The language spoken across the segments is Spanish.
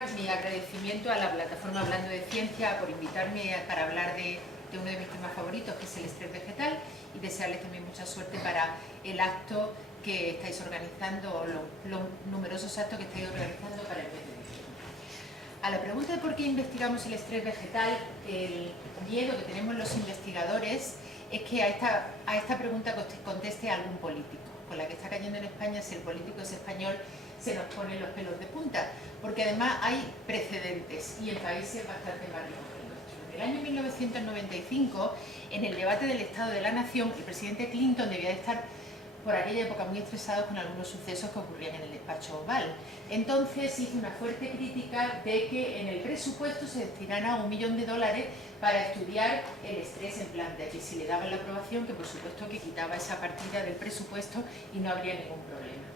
Mi agradecimiento a la plataforma Hablando de Ciencia por invitarme para hablar de uno de mis temas favoritos, que es el estrés vegetal, y desearles también mucha suerte para el acto que estáis organizando, o los numerosos actos que estáis organizando para el mes de diciembre. A la pregunta de por qué investigamos el estrés vegetal, el miedo que tenemos los investigadores es que a esta pregunta conteste algún político. Con la que está cayendo en España, si el político es español, se nos ponen los pelos de punta, porque además hay precedentes y en países bastante más ricos que el nuestro. En el año 1995, en el debate del Estado de la Nación, el presidente Clinton debía de estar por aquella época muy estresado con algunos sucesos que ocurrían en el despacho Oval. Entonces hizo una fuerte crítica de que en el presupuesto se destinara $1 millón para estudiar el estrés en plantas, y si le daban la aprobación, que por supuesto que quitaba esa partida del presupuesto y no habría ningún problema.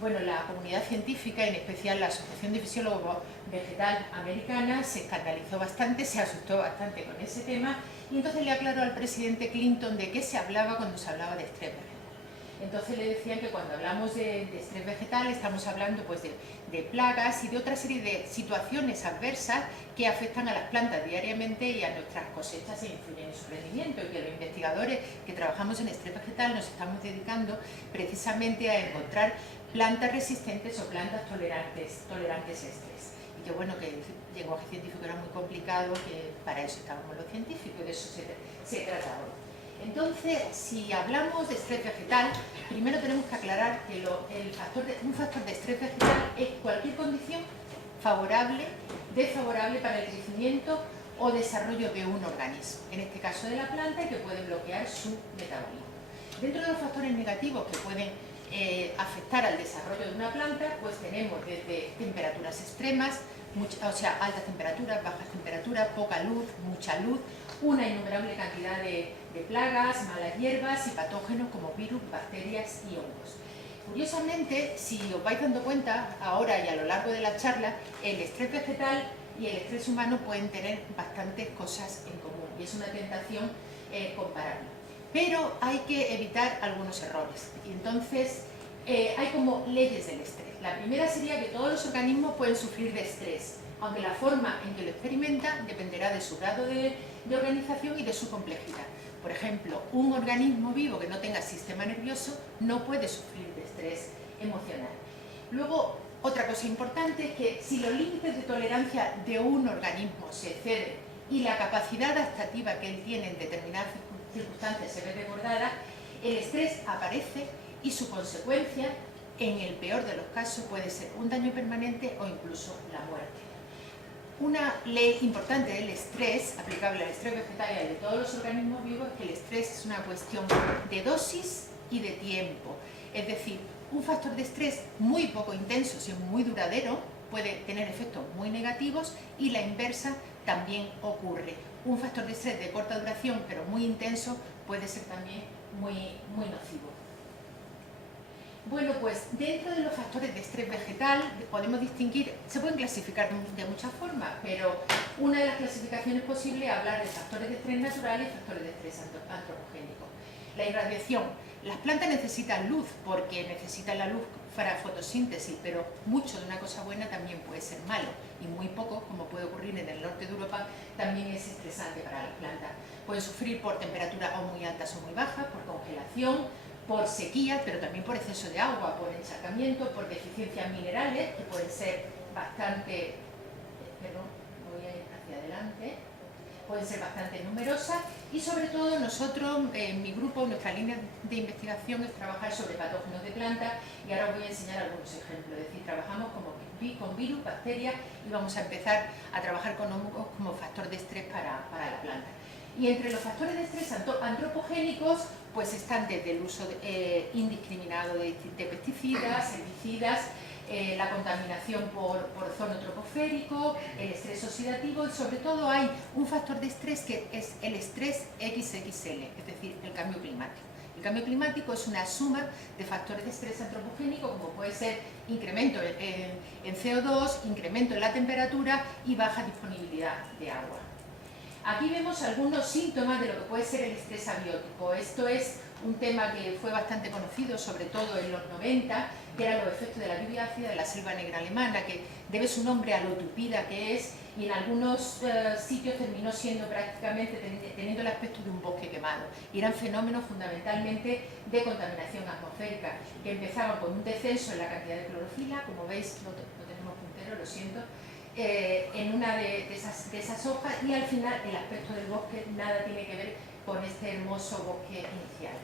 Bueno, la comunidad científica, en especial la Asociación de Fisiólogos Vegetal Americana, se escandalizó bastante, se asustó bastante con ese tema, y entonces le aclaró al presidente Clinton de qué se hablaba cuando se hablaba de estrés vegetal. Entonces le decían que cuando hablamos de estrés vegetal estamos hablando pues de plagas y de otra serie de situaciones adversas que afectan a las plantas diariamente y a nuestras cosechas e influyen en su rendimiento, y que los investigadores que trabajamos en estrés vegetal nos estamos dedicando precisamente a encontrar plantas resistentes o plantas tolerantes a estrés. Y que bueno, que el lenguaje científico era muy complicado, que para eso estábamos los científicos, de eso se trata hoy. Entonces, si hablamos de estrés vegetal, primero tenemos que aclarar que un factor de estrés vegetal es cualquier condición favorable, desfavorable para el crecimiento o desarrollo de un organismo, en este caso de la planta, y que puede bloquear su metabolismo. Dentro de los factores negativos que pueden afectar al desarrollo de una planta, pues tenemos desde temperaturas extremas, o sea, altas temperaturas, bajas temperaturas, poca luz, mucha luz, una innumerable cantidad de plagas, malas hierbas y patógenos como virus, bacterias y hongos. Curiosamente, si os vais dando cuenta ahora y a lo largo de la charla, el estrés vegetal y el estrés humano pueden tener bastantes cosas en común, y es una tentación compararlo. Pero hay que evitar algunos errores, y entonces hay como leyes del estrés. La primera sería que todos los organismos pueden sufrir de estrés, aunque la forma en que lo experimentan dependerá de su grado de organización y de su complejidad. Por ejemplo, un organismo vivo que no tenga sistema nervioso no puede sufrir de estrés emocional. Luego, otra cosa importante es que si los límites de tolerancia de un organismo se exceden y la capacidad adaptativa que él tiene en determinadas circunstancias se ve desbordada, el estrés aparece y su consecuencia, en el peor de los casos, puede ser un daño permanente o incluso la muerte. Una ley importante del estrés, aplicable al estrés vegetal y al de todos los organismos vivos, es que el estrés es una cuestión de dosis y de tiempo. Es decir, un factor de estrés muy poco intenso, si es muy duradero, puede tener efectos muy negativos, y la inversa también ocurre. Un factor de estrés de corta duración, pero muy intenso, puede ser también muy nocivo. Bueno, pues dentro de los factores de estrés vegetal podemos distinguir, se pueden clasificar de muchas formas, pero una de las clasificaciones posibles es hablar de factores de estrés naturales y factores de estrés antropogénicos. La irradiación. Las plantas necesitan luz porque necesitan la luz para fotosíntesis, pero mucho de una cosa buena también puede ser malo, y muy poco, como puede ocurrir en el norte de Europa, también es estresante para las plantas. Pueden sufrir por temperaturas o muy altas o muy bajas, por congelación, por sequía, pero también por exceso de agua, por encharcamiento, por deficiencias minerales, que pueden ser bastante, voy a ir hacia adelante, pueden ser bastante numerosas, y sobre todo nosotros, en mi grupo, nuestra línea de investigación es trabajar sobre patógenos de plantas, y ahora os voy a enseñar algunos ejemplos. Es decir, trabajamos con virus, bacterias, y vamos a empezar a trabajar con hongos como factor de estrés para la planta. Y entre los factores de estrés antropogénicos, pues están desde el uso indiscriminado de pesticidas, herbicidas, la contaminación por ozono troposférico, el estrés oxidativo, y sobre todo hay un factor de estrés que es el estrés XXL, es decir, el cambio climático. El cambio climático es una suma de factores de estrés antropogénico, como puede ser incremento en CO2, incremento en la temperatura y baja disponibilidad de agua. Aquí vemos algunos síntomas de lo que puede ser el estrés abiótico. Esto es un tema que fue bastante conocido, sobre todo en los 90, que eran los efectos de la lluvia ácida de la selva negra alemana, que debe su nombre a lo tupida que es, y en algunos sitios terminó siendo prácticamente, teniendo el aspecto de un bosque quemado. Y eran fenómenos fundamentalmente de contaminación atmosférica, que empezaban con un descenso en la cantidad de clorofila, como veis, no tenemos puntero, lo siento, en una de esas hojas, y al final el aspecto del bosque nada tiene que ver con este hermoso bosque inicial.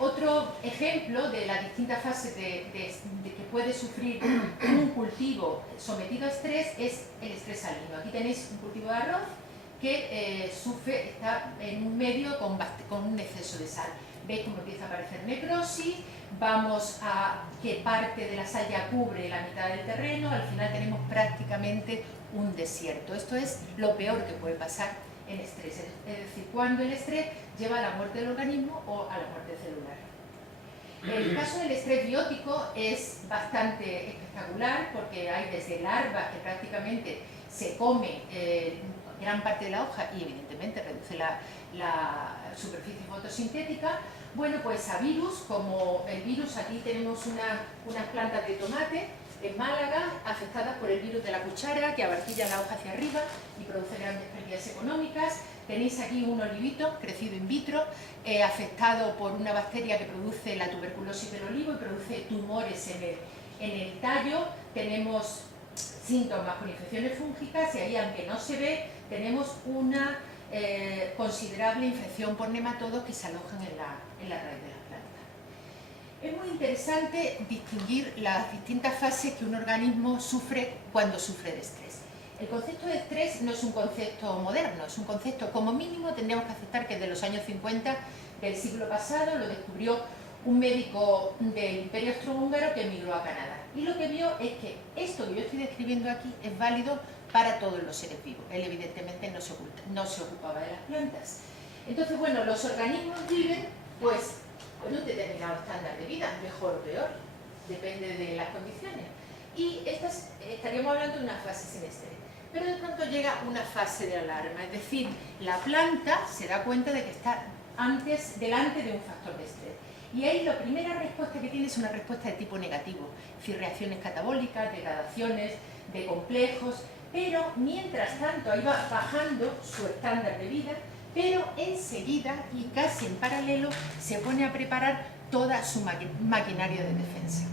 Otro ejemplo de las distintas fases de que puede sufrir un cultivo sometido a estrés es el estrés salino. Aquí tenéis un cultivo de arroz que está en un medio con un exceso de sal. Veis cómo empieza a aparecer necrosis, vamos a que parte de la sal ya cubre la mitad del terreno, al final tenemos prácticamente un desierto. Esto es lo peor que puede pasar en estrés, es decir, cuando el estrés lleva a la muerte del organismo o a la muerte celular. El caso del estrés biótico es bastante espectacular porque hay desde larvas que prácticamente se come gran parte de la hoja y evidentemente reduce la superficie fotosintética, bueno, pues a virus, como el virus, aquí tenemos unas plantas de tomate en Málaga, afectadas por el virus de la cuchara, que abarquilla la hoja hacia arriba y produce grandes pérdidas económicas. Tenéis aquí un olivito crecido in vitro, afectado por una bacteria que produce la tuberculosis del olivo y produce tumores en el tallo. Tenemos síntomas con infecciones fúngicas y ahí, aunque no se ve, tenemos una considerable infección por nematodos que se alojan en la raíz de la planta. Es muy interesante distinguir las distintas fases que un organismo sufre cuando sufre de estrés. El concepto de estrés no es un concepto moderno, es un concepto, como mínimo, tendríamos que aceptar que es de los años 50 del siglo pasado, lo descubrió un médico del Imperio Austrohúngaro que emigró a Canadá. Y lo que vio es que esto que yo estoy describiendo aquí es válido para todos los seres vivos. Él evidentemente no se ocupaba de las plantas. Entonces, bueno, los organismos viven pues con un determinado estándar de vida, mejor o peor, depende de las condiciones. Y estaríamos hablando de una fase sin estrés. Pero de pronto llega una fase de alarma, es decir, la planta se da cuenta de que está delante de un factor de estrés. Y ahí la primera respuesta que tiene es una respuesta de tipo negativo, es decir, reacciones catabólicas, degradaciones de complejos, pero mientras tanto ahí va bajando su estándar de vida, pero enseguida y casi en paralelo se pone a preparar toda su maquinaria de defensa.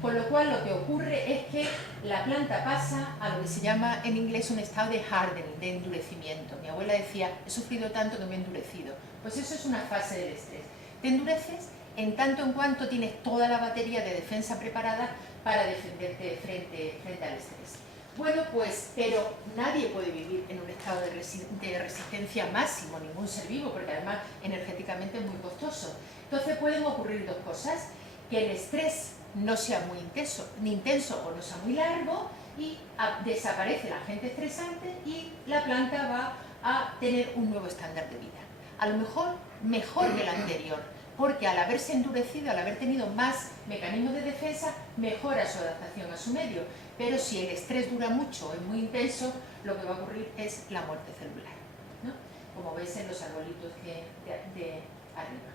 Con lo cual lo que ocurre es que la planta pasa a lo que se llama en inglés un estado de hardening, de endurecimiento. Mi abuela decía, he sufrido tanto que me he endurecido. Pues eso es una fase del estrés. Te endureces en tanto en cuanto tienes toda la batería de defensa preparada para defenderte frente al estrés. Bueno, pues, pero nadie puede vivir en un estado de resistencia máximo, ningún ser vivo, porque además energéticamente es muy costoso. Entonces pueden ocurrir dos cosas, que el estrés no sea muy intenso o no sea muy largo y desaparece el agente estresante y la planta va a tener un nuevo estándar de vida. A lo mejor mejor que el anterior, porque al haberse endurecido, al haber tenido más mecanismos de defensa, mejora su adaptación a su medio. Pero si el estrés dura mucho o es muy intenso, lo que va a ocurrir es la muerte celular, ¿no? Como veis en los arbolitos de arriba.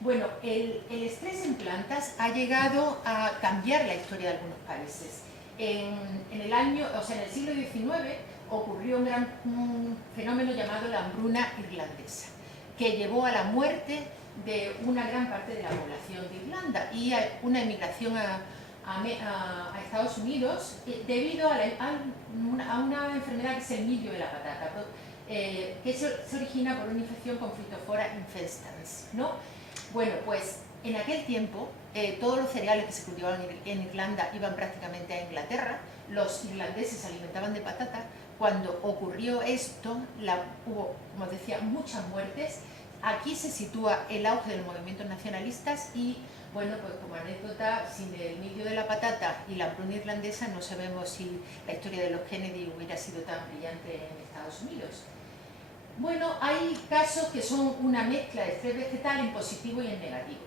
Bueno, el estrés en plantas ha llegado a cambiar la historia de algunos países. En el siglo XIX ocurrió un fenómeno llamado la hambruna irlandesa, que llevó a la muerte de una gran parte de la población de Irlanda y a una emigración a Estados Unidos debido a una enfermedad que es el mildio de la patata, que se origina por una infección con Phytophthora infestans, ¿no? Bueno, pues en aquel tiempo todos los cereales que se cultivaban en Irlanda iban prácticamente a Inglaterra, los irlandeses se alimentaban de patata. Cuando ocurrió esto, hubo, como os decía, muchas muertes. Aquí se sitúa el auge de los movimientos nacionalistas y, bueno, pues como anécdota, sin el mildio de la patata y la hambruna irlandesa no sabemos si la historia de los Kennedy hubiera sido tan brillante en Estados Unidos. Bueno, hay casos que son una mezcla de estrés vegetal en positivo y en negativo.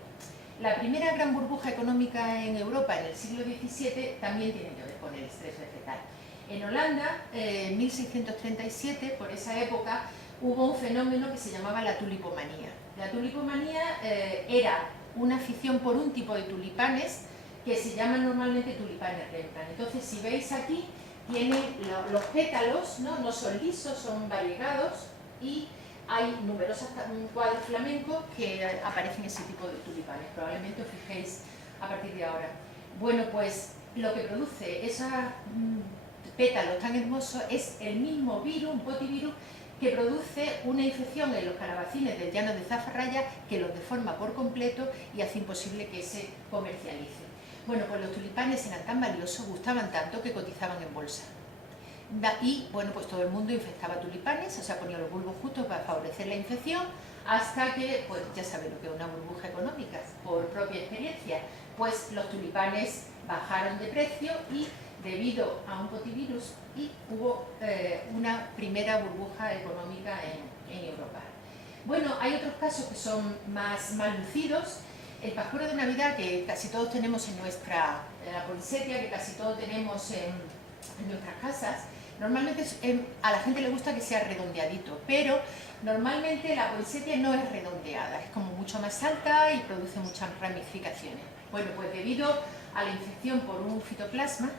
La primera gran burbuja económica en Europa en el siglo XVII también tiene que ver con el estrés vegetal. En Holanda, en 1637, por esa época, hubo un fenómeno que se llamaba la tulipomanía. La tulipomanía era una afición por un tipo de tulipanes que se llaman normalmente tulipanes Rembrandt. Entonces, si veis aquí, tienen los pétalos, no son lisos, son variegados, y hay numerosos cuadros flamencos que aparecen ese tipo de tulipanes. Probablemente os fijéis a partir de ahora. Bueno, pues lo que produce esos pétalos tan hermosos es el mismo virus, un potivirus, que produce una infección en los calabacines del llano de Zafarraya que los deforma por completo y hace imposible que se comercialice. Bueno, pues los tulipanes eran tan valiosos, gustaban tanto que cotizaban en bolsa. Y bueno, pues todo el mundo infectaba tulipanes, o sea, ponía los bulbos justos para favorecer la infección, hasta que, pues ya sabéis lo que es una burbuja económica, por propia experiencia, pues los tulipanes bajaron de precio y debido a un potivirus y hubo una primera burbuja económica en Europa. Bueno, hay otros casos que son más lucidos. El pascuero de Navidad, que casi todos tenemos en la poinsettia, que casi todos tenemos en nuestras casas, normalmente a la gente le gusta que sea redondeadito, pero normalmente la poinsettia no es redondeada, es como mucho más alta y produce muchas ramificaciones. Bueno, pues debido a la infección por un fitoplasma,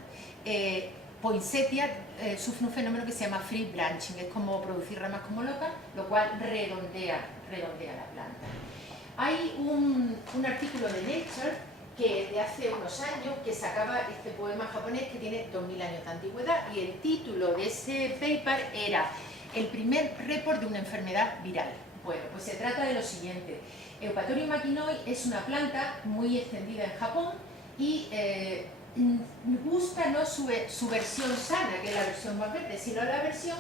poinsettia sufre un fenómeno que se llama fruit branching, es como producir ramas como locas, lo cual redondea la planta. Hay un artículo de Nature que de hace unos años que sacaba este poema japonés que tiene 2000 años de antigüedad, y el título de ese paper era el primer report de una enfermedad viral. Bueno, pues se trata de lo siguiente. Eupatorium makinoi es una planta muy extendida en Japón y gusta no su versión sana, que es la versión más verde, sino la versión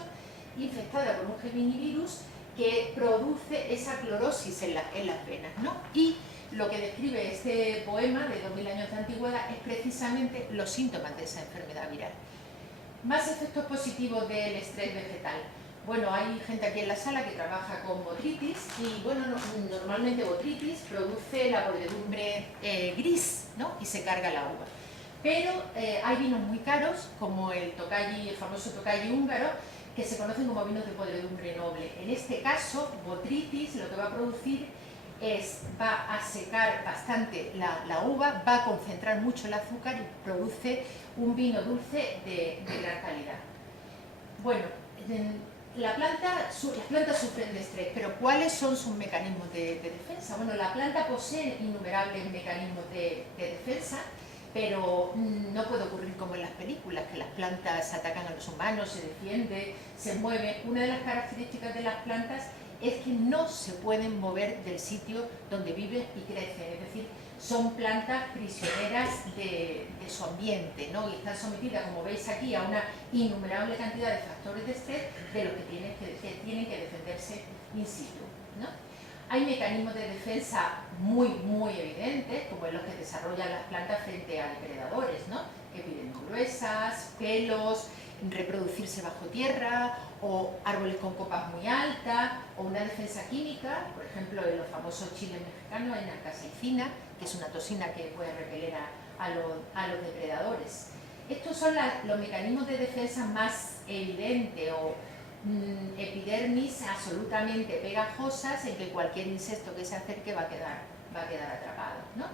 infectada por un geminivirus que produce esa clorosis en las venas, ¿no? Y lo que describe este poema de 2000 años de antigüedad es precisamente los síntomas de esa enfermedad viral. Más efectos positivos del estrés vegetal. Bueno, hay gente aquí en la sala que trabaja con botrytis y, bueno, normalmente botrytis produce la podredumbre gris, ¿no? Y se carga la uva. Pero hay vinos muy caros, como el famoso Tokaji húngaro, que se conocen como vinos de podredumbre noble. En este caso, botrytis lo que va a producir va a secar bastante la uva, va a concentrar mucho el azúcar y produce un vino dulce de gran calidad. Bueno, las plantas sufren de estrés, pero ¿cuáles son sus mecanismos de defensa? Bueno, la planta posee innumerables mecanismos de defensa, pero no puede ocurrir como en las películas, que las plantas atacan a los humanos, se defienden, se mueven. Una de las características de las plantas es que no se pueden mover del sitio donde viven y crecen, es decir, son plantas prisioneras de su ambiente, ¿no? Y están sometidas, como veis aquí, a una innumerable cantidad de factores de estrés de los que tienen que defenderse in situ, ¿no? Hay mecanismos de defensa muy evidentes, como los que desarrollan las plantas frente a depredadores, ¿no? Epidermis gruesas, pelos, reproducirse bajo tierra, o árboles con copas muy altas, o una defensa química, por ejemplo, en los famosos chiles mexicanos hay una capsaicina, que es una toxina que puede repeler a los depredadores. Estos son los mecanismos de defensa más evidentes, o epidermis absolutamente pegajosas en que cualquier insecto que se acerque va a quedar atrapado, ¿no?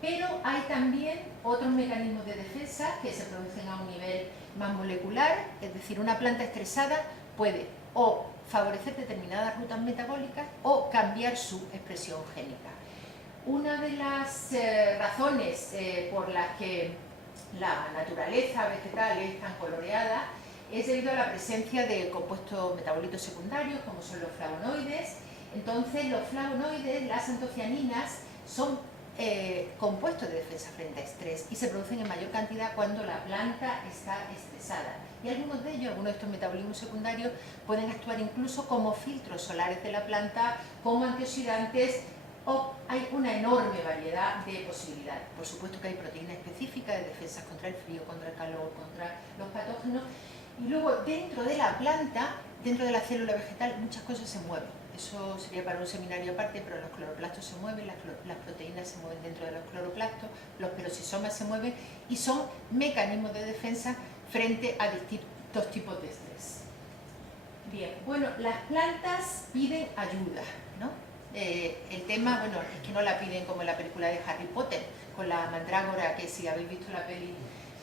Pero hay también otros mecanismos de defensa que se producen a un nivel más molecular, es decir, una planta estresada puede o favorecer determinadas rutas metabólicas o cambiar su expresión génica. Una de las razones por las que la naturaleza vegetal es tan coloreada es debido a la presencia de compuestos metabolitos secundarios, como son los flavonoides. Entonces, los flavonoides, las antocianinas, son compuestos de defensa frente a estrés y se producen en mayor cantidad cuando la planta está estresada. Y algunos de estos metabolismos secundarios, pueden actuar incluso como filtros solares de la planta, como antioxidantes, o hay una enorme variedad de posibilidades. Por supuesto que hay proteínas específicas de defensas contra el frío, contra el calor, contra los patógenos. Y luego, dentro de la planta, dentro de la célula vegetal, muchas cosas se mueven. Eso sería para un seminario aparte, pero los cloroplastos se mueven, las proteínas se mueven dentro de los cloroplastos, los peroxisomas se mueven y son mecanismos de defensa frente a distintos tipos de estrés. Bien, bueno, las plantas piden ayuda, ¿no? El tema, bueno, es que no la piden como en la película de Harry Potter, con la mandrágora que si habéis visto la peli,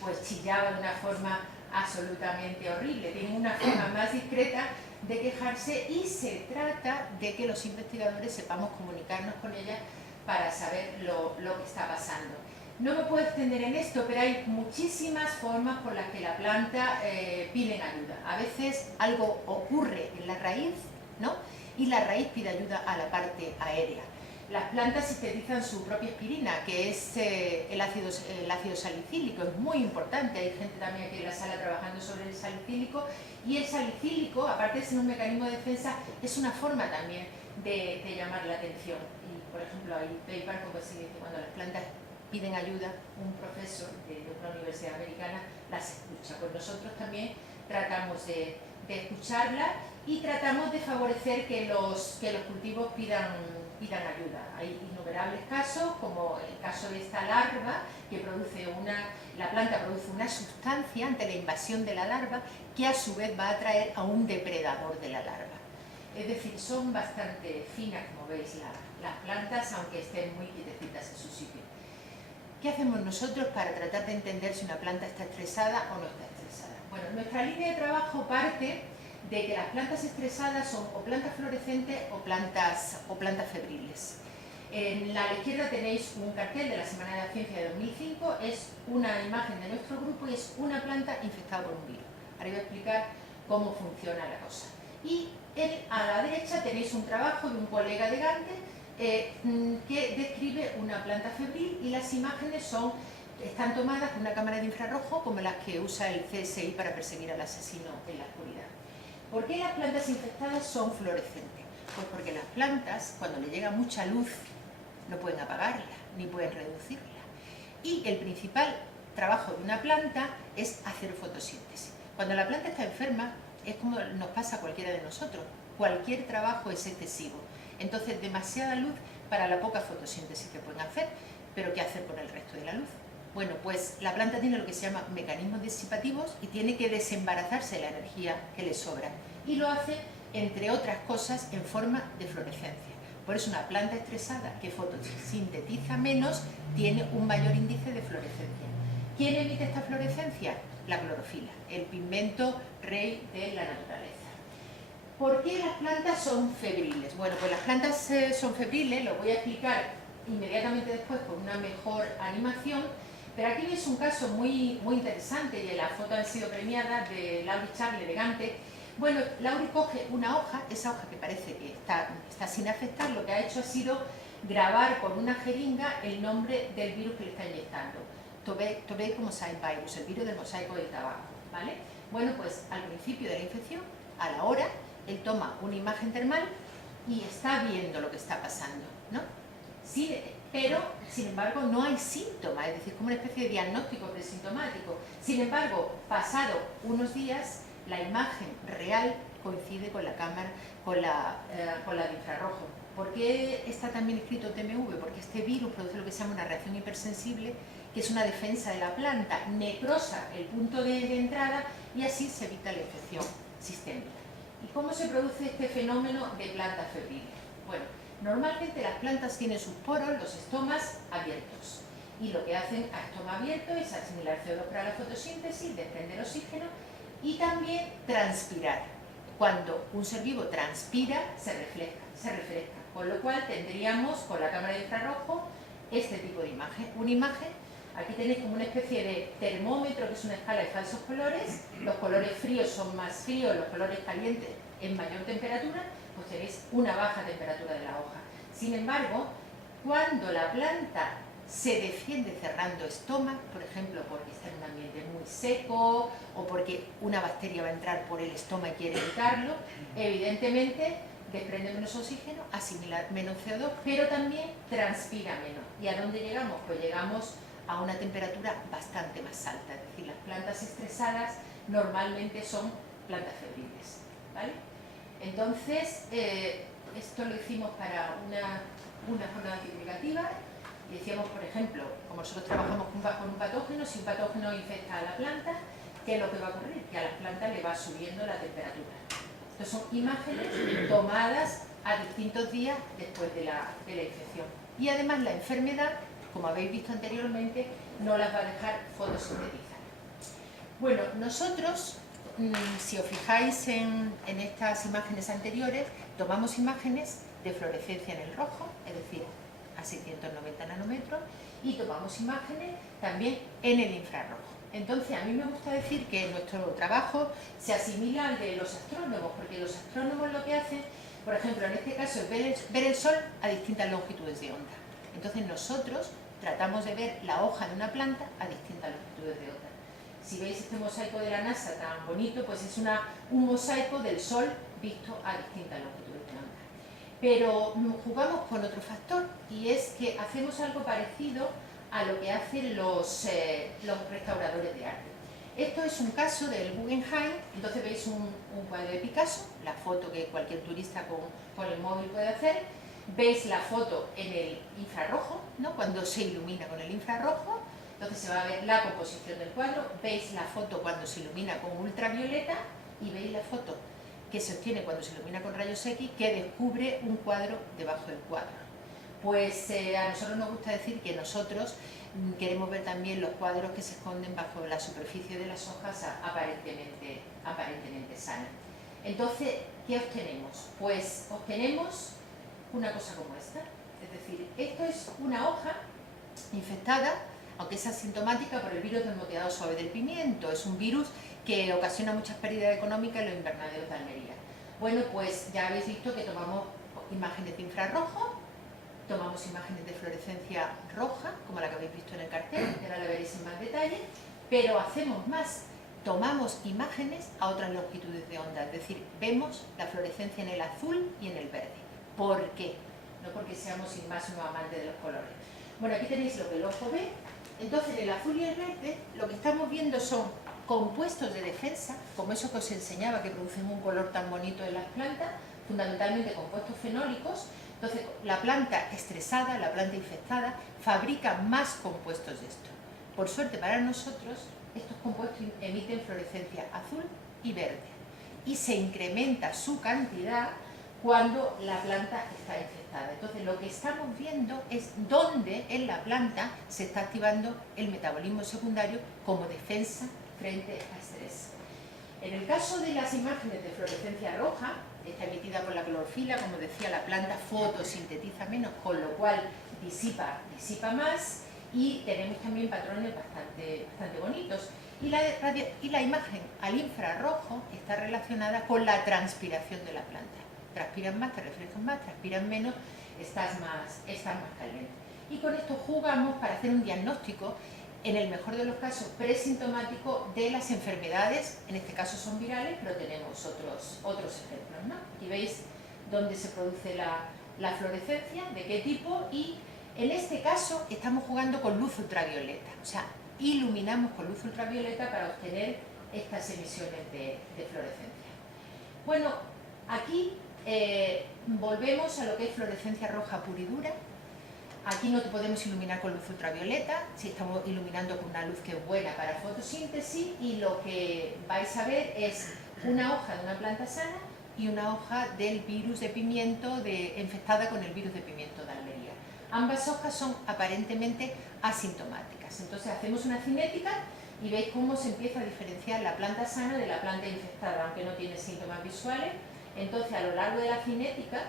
pues chillaba de una forma absolutamente horrible. Tienen una forma más discreta de quejarse y se trata de que los investigadores sepamos comunicarnos con ellas para saber lo que está pasando. No me puedo extender en esto, pero hay muchísimas formas por las que la planta piden ayuda. A veces algo ocurre en la raíz, ¿no? Y la raíz pide ayuda a la parte aérea. Las plantas sintetizan su propia aspirina, que es el ácido salicílico, es muy importante. Hay gente también aquí en la sala trabajando sobre el salicílico, y el salicílico, aparte de ser un mecanismo de defensa, es una forma también de llamar la atención. Y, por ejemplo, hay paper como se dice, cuando las plantas piden ayuda, un profesor de una universidad americana las escucha. Pues nosotros también tratamos de escucharlas y tratamos de favorecer que los cultivos pidan ayuda. Hay innumerables casos, como el caso de esta larva, que la planta produce una sustancia ante la invasión de la larva que a su vez va a atraer a un depredador de la larva. Es decir, son bastante finas, como veis, las plantas, aunque estén muy quietecitas en su sitio. ¿Qué hacemos nosotros para tratar de entender si una planta está estresada o no está estresada? Bueno, nuestra línea de trabajo parte de que las plantas estresadas son o plantas fluorescentes o plantas febriles. En la izquierda tenéis un cartel de la Semana de la Ciencia de 2005, es una imagen de nuestro grupo y es una planta infectada por un virus. Ahora voy a explicar cómo funciona la cosa. Y a la derecha tenéis un trabajo de un colega de Gante que describe una planta febril, y las imágenes están tomadas con una cámara de infrarrojo como las que usa el CSI para perseguir al asesino en la oscuridad. ¿Por qué las plantas infectadas son fluorescentes? Pues porque las plantas, cuando le llega mucha luz, no pueden apagarla ni pueden reducirla. Y el principal trabajo de una planta es hacer fotosíntesis. Cuando la planta está enferma, es como nos pasa a cualquiera de nosotros. Cualquier trabajo es excesivo. Entonces, demasiada luz para la poca fotosíntesis que pueden hacer, pero ¿qué hacer con el resto de la luz? Bueno, pues la planta tiene lo que se llama mecanismos disipativos y tiene que desembarazarse de la energía que le sobra. Y lo hace, entre otras cosas, en forma de fluorescencia. Por eso una planta estresada que fotosintetiza menos tiene un mayor índice de fluorescencia. ¿Quién emite esta fluorescencia? La clorofila, el pigmento rey de la naturaleza. ¿Por qué las plantas son febriles? Bueno, pues las plantas son febriles, lo voy a explicar inmediatamente después con una mejor animación, pero aquí veis un caso muy interesante, y la foto ha sido premiada, de Laurie Charle de Gante. Bueno, Laurie coge una hoja, esa hoja que parece que está sin afectar, lo que ha hecho ha sido grabar con una jeringa el nombre del virus que le está inyectando. Tobacco Mosaic Virus, el virus del mosaico del tabaco, ¿vale? Bueno, pues al principio de la infección, a la hora, él toma una imagen termal y está viendo lo que está pasando, ¿no? Sí, pero, sin embargo, no hay síntomas, es decir, como una especie de diagnóstico presintomático. Sin embargo, pasado unos días, la imagen real coincide con la cámara, con la de infrarrojo. ¿Por qué está también escrito TMV? Porque este virus produce lo que se llama una reacción hipersensible, que es una defensa de la planta, necrosa el punto de entrada y así se evita la infección sistémica. ¿Y cómo se produce este fenómeno de plantas febriles? Bueno, normalmente las plantas tienen sus poros, los estomas, abiertos. Y lo que hacen a estoma abierto es asimilar CO2 para la fotosíntesis, desprender oxígeno y también transpirar. Cuando un ser vivo transpira, se refresca. Con lo cual tendríamos, con la cámara de infrarrojo, este tipo de imagen. Una imagen, aquí tenéis como una especie de termómetro, que es una escala de falsos colores. Los colores fríos son más fríos, los colores calientes en mayor temperatura, pues tenéis una baja temperatura de la hoja. Sin embargo, cuando la planta se defiende cerrando estoma, por ejemplo, porque está en un ambiente muy seco o porque una bacteria va a entrar por el estoma y quiere evitarlo, evidentemente desprende menos oxígeno, asimila menos CO2, pero también transpira menos. ¿Y a dónde llegamos? Pues llegamos a una temperatura bastante más alta, es decir, las plantas estresadas normalmente son plantas febriles, ¿vale? Entonces, esto lo hicimos para una jornada divulgativa y decíamos, por ejemplo, como nosotros trabajamos con un patógeno, si un patógeno infecta a la planta, ¿qué es lo que va a ocurrir? Que a la planta le va subiendo la temperatura. Entonces son imágenes tomadas a distintos días después de la infección. Y además la enfermedad, como habéis visto anteriormente, no las va a dejar fotosintetizar. Bueno, nosotros, si os fijáis en estas imágenes anteriores, tomamos imágenes de fluorescencia en el rojo, es decir, a 690 nanómetros, y tomamos imágenes también en el infrarrojo. Entonces, a mí me gusta decir que nuestro trabajo se asimila al de los astrónomos, porque los astrónomos lo que hacen, por ejemplo, en este caso, es ver el Sol a distintas longitudes de onda. Entonces, nosotros tratamos de ver la hoja de una planta a distintas longitudes de onda. Si veis este mosaico de la NASA tan bonito, pues es un mosaico del Sol visto a distintas longitudes de onda. Pero jugamos con otro factor, y es que hacemos algo parecido a lo que hacen los restauradores de arte. Esto es un caso del Guggenheim. Entonces veis un cuadro de Picasso, la foto que cualquier turista con el móvil puede hacer. Veis la foto en el infrarrojo, ¿no?, cuando se ilumina con el infrarrojo, entonces se va a ver la composición del cuadro. Veis la foto cuando se ilumina con ultravioleta y veis la foto que se obtiene cuando se ilumina con rayos X, que descubre un cuadro debajo del cuadro. Pues a nosotros nos gusta decir que nosotros queremos ver también los cuadros que se esconden bajo la superficie de las hojas aparentemente sanas. Entonces, ¿qué obtenemos? Pues obtenemos una cosa como esta. Es decir, esto es una hoja infectada, aunque es asintomática, por el virus del moteado suave del pimiento. Es un virus que ocasiona muchas pérdidas económicas en los invernaderos de Almería. Bueno, pues ya habéis visto que tomamos imágenes de infrarrojo, tomamos imágenes de fluorescencia roja, como la que habéis visto en el cartel, que ahora la veréis en más detalle, pero hacemos más, tomamos imágenes a otras longitudes de onda, es decir, vemos la fluorescencia en el azul y en el verde. ¿Por qué? No porque seamos sin más unos amantes de los colores. Bueno, aquí tenéis lo que el ojo ve. Entonces, en el azul y el verde, lo que estamos viendo son compuestos de defensa, como eso que os enseñaba, que producen un color tan bonito en las plantas, fundamentalmente compuestos fenólicos. Entonces, la planta estresada, la planta infectada, fabrica más compuestos de esto. Por suerte para nosotros, estos compuestos emiten fluorescencia azul y verde, y se incrementa su cantidad cuando la planta está infectada. Entonces, lo que estamos viendo es dónde en la planta se está activando el metabolismo secundario como defensa frente a estrés. En el caso de las imágenes de fluorescencia roja, está emitida por la clorofila, como decía, la planta fotosintetiza menos, con lo cual disipa más, y tenemos también patrones bastante bonitos. Y la imagen al infrarrojo está relacionada con la transpiración de la planta. Transpiran más, te reflejan más; transpiran menos, estás más caliente. Y con esto jugamos para hacer un diagnóstico, en el mejor de los casos presintomático, de las enfermedades. En este caso son virales, pero tenemos otros ejemplos, ¿no? Aquí veis dónde se produce la fluorescencia, de qué tipo, y en este caso estamos jugando con luz ultravioleta, o sea, iluminamos con luz ultravioleta para obtener estas emisiones de fluorescencia. Bueno, aquí volvemos a lo que es fluorescencia roja pura y dura. Aquí no podemos iluminar con luz ultravioleta, si estamos iluminando con una luz que es buena para fotosíntesis, y lo que vais a ver es una hoja de una planta sana y una hoja del virus de pimiento infectada con el virus de pimiento de Almería. Ambas hojas son aparentemente asintomáticas. Entonces hacemos una cinética y veis cómo se empieza a diferenciar la planta sana de la planta infectada, aunque no tiene síntomas visuales. Entonces, a lo largo de la cinética,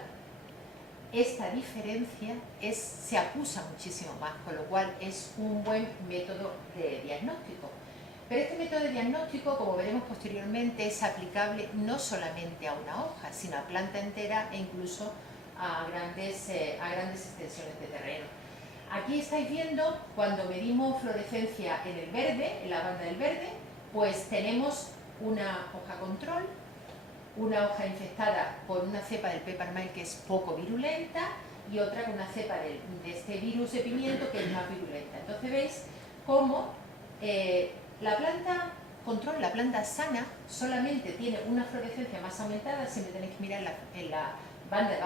esta diferencia se acusa muchísimo más, con lo cual es un buen método de diagnóstico. Pero este método de diagnóstico, como veremos posteriormente, es aplicable no solamente a una hoja, sino a planta entera e incluso a grandes extensiones de terreno. Aquí estáis viendo, cuando medimos fluorescencia en el verde, en la banda del verde, pues tenemos una hoja control, una hoja infectada con una cepa del Pepper Mile que es poco virulenta, y otra con una cepa de este virus de pimiento que es más virulenta. Entonces veis cómo la planta control, la planta sana, solamente tiene una fluorescencia más aumentada. Siempre tenéis que mirar en la banda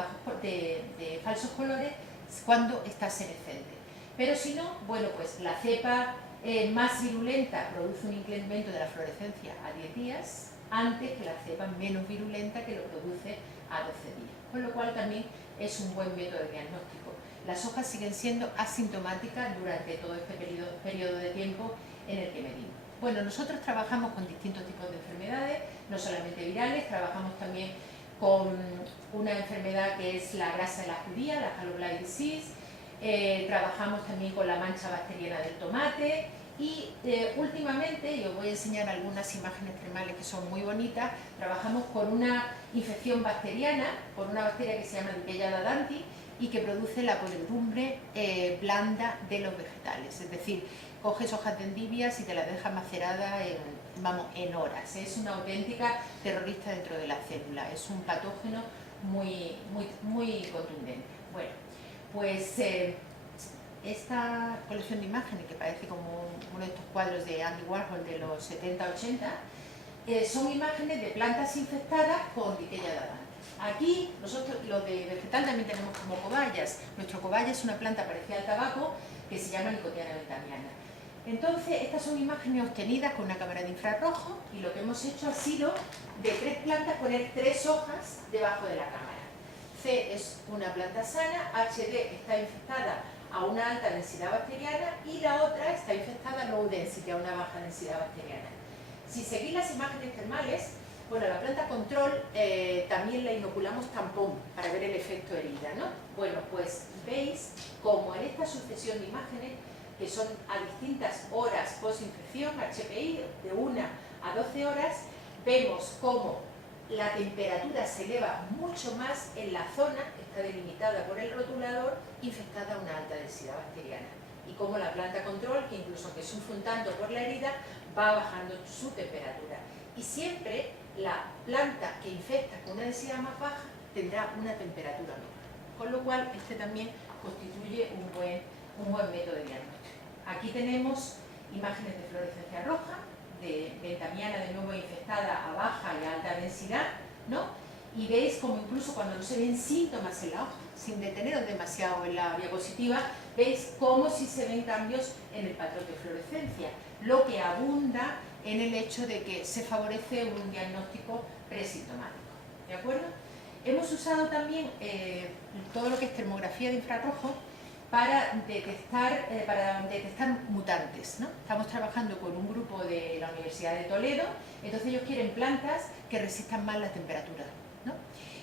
de falsos colores cuando está senescente. Pero si no, bueno, pues la cepa más virulenta produce un incremento de la fluorescencia a 10 días, antes que la cepa menos virulenta que lo produce a 12 días. Con lo cual también es un buen método de diagnóstico. Las hojas siguen siendo asintomáticas durante todo este periodo de tiempo en el que medimos. Bueno, nosotros trabajamos con distintos tipos de enfermedades, no solamente virales, trabajamos también con una enfermedad que es la grasa de la judía, la Halo Blight Disease, trabajamos también con la mancha bacteriana del tomate y últimamente, y os voy a enseñar algunas imágenes termales que son muy bonitas, trabajamos con una infección bacteriana, con una bacteria que se llama Dipella dadanti y que produce la podredumbre blanda de los vegetales, es decir, coges hojas de endivias y te las dejas maceradas en horas. Es una auténtica terrorista dentro de la célula, es un patógeno muy contundente. Bueno, pues esta colección de imágenes, que parece como uno de estos cuadros de Andy Warhol de los 70-80, son imágenes de plantas infectadas con Dipella dadanti. Aquí, nosotros, los de vegetal, también tenemos como cobayas. Nuestro cobaya es una planta parecida al tabaco que se llama Nicotiana bentamiana. Entonces, estas son imágenes obtenidas con una cámara de infrarrojo y lo que hemos hecho ha sido de 3 plantas poner 3 hojas debajo de la cámara. C es una planta sana, HD está infectada a una alta densidad bacteriana y la otra está infectada a low density, a una baja densidad bacteriana. Si seguís las imágenes termales, bueno, la planta control también la inoculamos tampón para ver el efecto herida, ¿no? Bueno, pues veis como en esta sucesión de imágenes, que son a distintas horas post-infección, HPI, de 1 a 12 horas, vemos cómo la temperatura se eleva mucho más en la zona que está delimitada por el rotulador, infectada a una alta densidad bacteriana. Y cómo la planta control, que incluso aunque sufre un tanto por la herida, va bajando su temperatura. Y siempre la planta que infecta con una densidad más baja tendrá una temperatura menor. Con lo cual, este también constituye un buen método de diagnóstico. Aquí tenemos imágenes de fluorescencia roja, de bentamiana de nuevo infectada a baja y alta densidad, ¿no? Y veis como incluso cuando no se ven síntomas en la hoja, sin deteneros demasiado en la diapositiva, veis como sí se ven cambios en el patrón de fluorescencia, lo que abunda en el hecho de que se favorece un diagnóstico presintomático. ¿De acuerdo? Hemos usado también todo lo que es termografía de infrarrojo para detectar mutantes, ¿no? Estamos trabajando con un grupo de la Universidad de Toledo, entonces ellos quieren plantas que resistan más la temperatura, ¿no?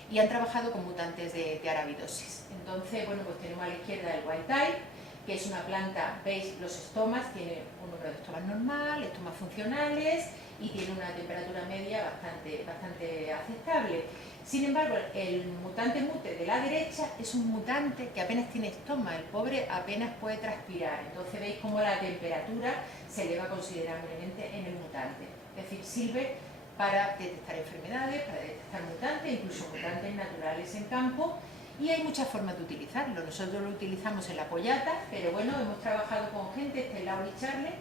Y han trabajado con mutantes de arabidosis. Entonces, bueno, pues tenemos a la izquierda el wild type, que es una planta, veis los estomas, tiene un número de estomas normal, estomas funcionales y tiene una temperatura media bastante aceptable. Sin embargo, el mutante mute de la derecha es un mutante que apenas tiene estoma, el pobre apenas puede transpirar. Entonces veis cómo la temperatura se eleva considerablemente en el mutante. Es decir, sirve para detectar enfermedades, para detectar mutantes, incluso mutantes naturales en campo, y hay muchas formas de utilizarlo. Nosotros lo utilizamos en la pollata, pero bueno, hemos trabajado con gente, este es Lauri Charle,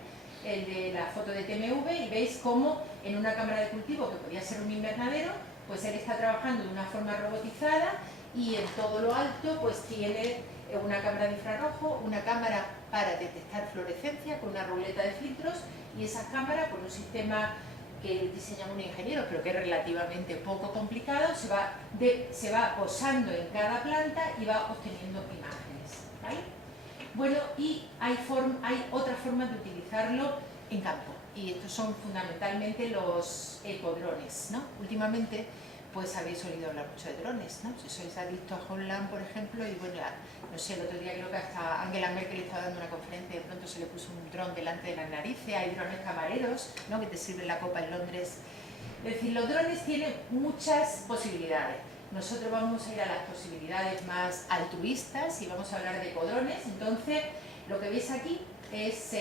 el de la foto de TMV, y veis cómo en una cámara de cultivo, que podía ser un invernadero, pues él está trabajando de una forma robotizada y en todo lo alto pues tiene una cámara de infrarrojo, una cámara para detectar fluorescencia con una ruleta de filtros y esa cámara con un sistema que diseña un ingeniero, pero que es relativamente poco complicado, se va posando en cada planta y va obteniendo imágenes, ¿vale? Bueno, y hay otras formas de utilizarlo en campo, y estos son fundamentalmente los ecodrones, ¿no? Últimamente pues habéis oído hablar mucho de drones, ¿no? Si sois adictos a Homeland, por ejemplo, y bueno, no sé, el otro día creo que hasta Angela Merkel estaba dando una conferencia y de pronto se le puso un dron delante de las narices, hay drones camareros, ¿no? Que te sirven la copa en Londres. Es decir, los drones tienen muchas posibilidades. Nosotros vamos a ir a las posibilidades más altruistas y vamos a hablar de ecodrones. Entonces, lo que veis aquí es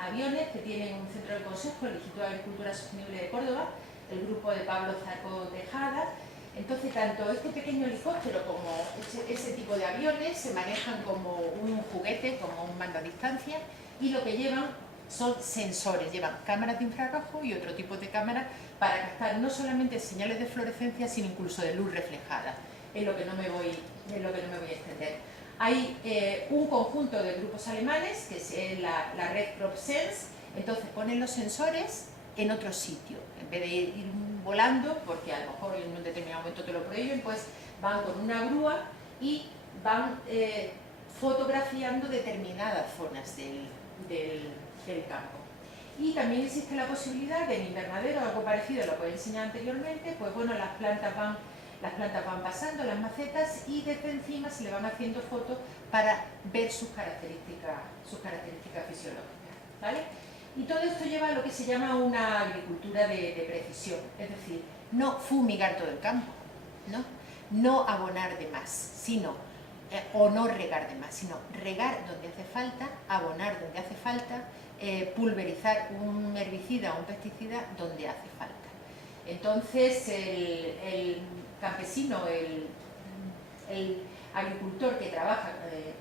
aviones que tienen un centro de consejo, el Instituto de Agricultura Sostenible de Córdoba, el grupo de Pablo Zarco Tejada. Entonces, tanto este pequeño helicóptero como ese tipo de aviones se manejan como un juguete, como un mando a distancia, y lo que llevan son sensores, llevan cámaras de infrarrojo y otro tipo de cámaras para captar no solamente señales de fluorescencia, sino incluso de luz reflejada, en lo que no me voy a extender. Hay un conjunto de grupos alemanes, que es la red PropSense, Entonces ponen los sensores en otro sitio, en vez de ir volando, porque a lo mejor en un determinado momento te lo prohíben, pues van con una grúa y van fotografiando determinadas zonas del campo. Y también existe la posibilidad de en invernadero, algo parecido, lo que he enseñado anteriormente, pues bueno, las plantas van pasando, las macetas, y desde encima se le van haciendo fotos para ver sus características fisiológicas, ¿vale? Y todo esto lleva a lo que se llama una agricultura de precisión, es decir, no fumigar todo el campo, no abonar de más, sino o no regar de más, sino regar donde hace falta, abonar donde hace falta, pulverizar un herbicida o un pesticida donde hace falta. Entonces el campesino, el agricultor que trabaja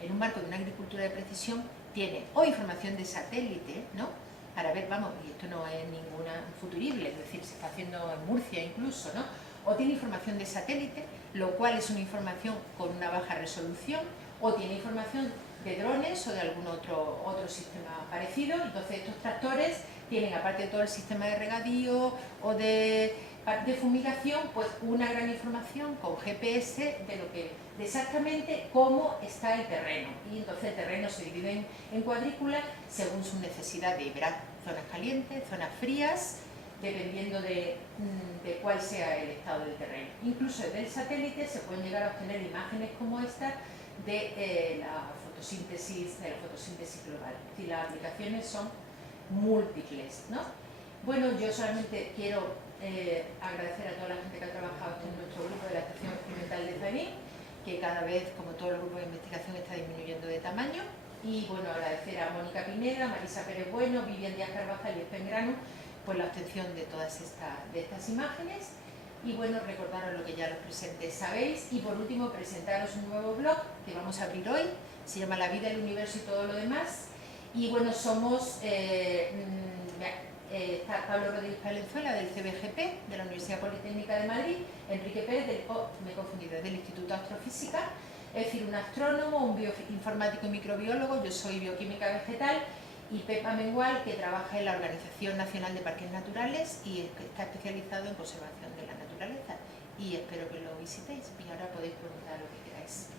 en un marco de una agricultura de precisión tiene o información de satélite, ¿no? Para ver, vamos, y esto no es ninguna futurible, es decir, se está haciendo en Murcia incluso, ¿no? O tiene información de satélite, lo cual es una información con una baja resolución, o tiene información de drones o de algún otro sistema parecido. Entonces estos tractores tienen, aparte de todo el sistema de regadío o de fumigación, pues una gran información con GPS de exactamente cómo está el terreno. Y entonces el terreno se divide en cuadrículas según su necesidad de ver zonas calientes, zonas frías, dependiendo de cuál sea el estado del terreno. Incluso desde el satélite se pueden llegar a obtener imágenes como esta de la fotosíntesis global. Es decir, las aplicaciones son múltiples, ¿no? Bueno, yo solamente quiero agradecer a toda la gente que ha trabajado en nuestro grupo de la Estación Experimental de Zanín, que cada vez, como todos los grupos de investigación, está disminuyendo de tamaño. Y bueno, agradecer a Mónica Pineda, Marisa Pérez Bueno, Vivian Díaz Carvajal y Espen Grano por la obtención de todas estas imágenes. Y bueno, recordaros lo que ya los presentes sabéis. Y por último, presentaros un nuevo blog que vamos a abrir hoy. Se llama La vida, el universo y todo lo demás. Y bueno, somos... está Pablo Rodríguez Valenzuela del CBGP, de la Universidad Politécnica de Madrid, Enrique Pérez, del Instituto de Astrofísica, es decir, un astrónomo, un bioinformático y microbiólogo. Yo soy bioquímica vegetal, y Pepa Mengual, que trabaja en la Organización Nacional de Parques Naturales y está especializado en conservación de la naturaleza. Y espero que lo visitéis, y ahora podéis preguntar lo que queráis.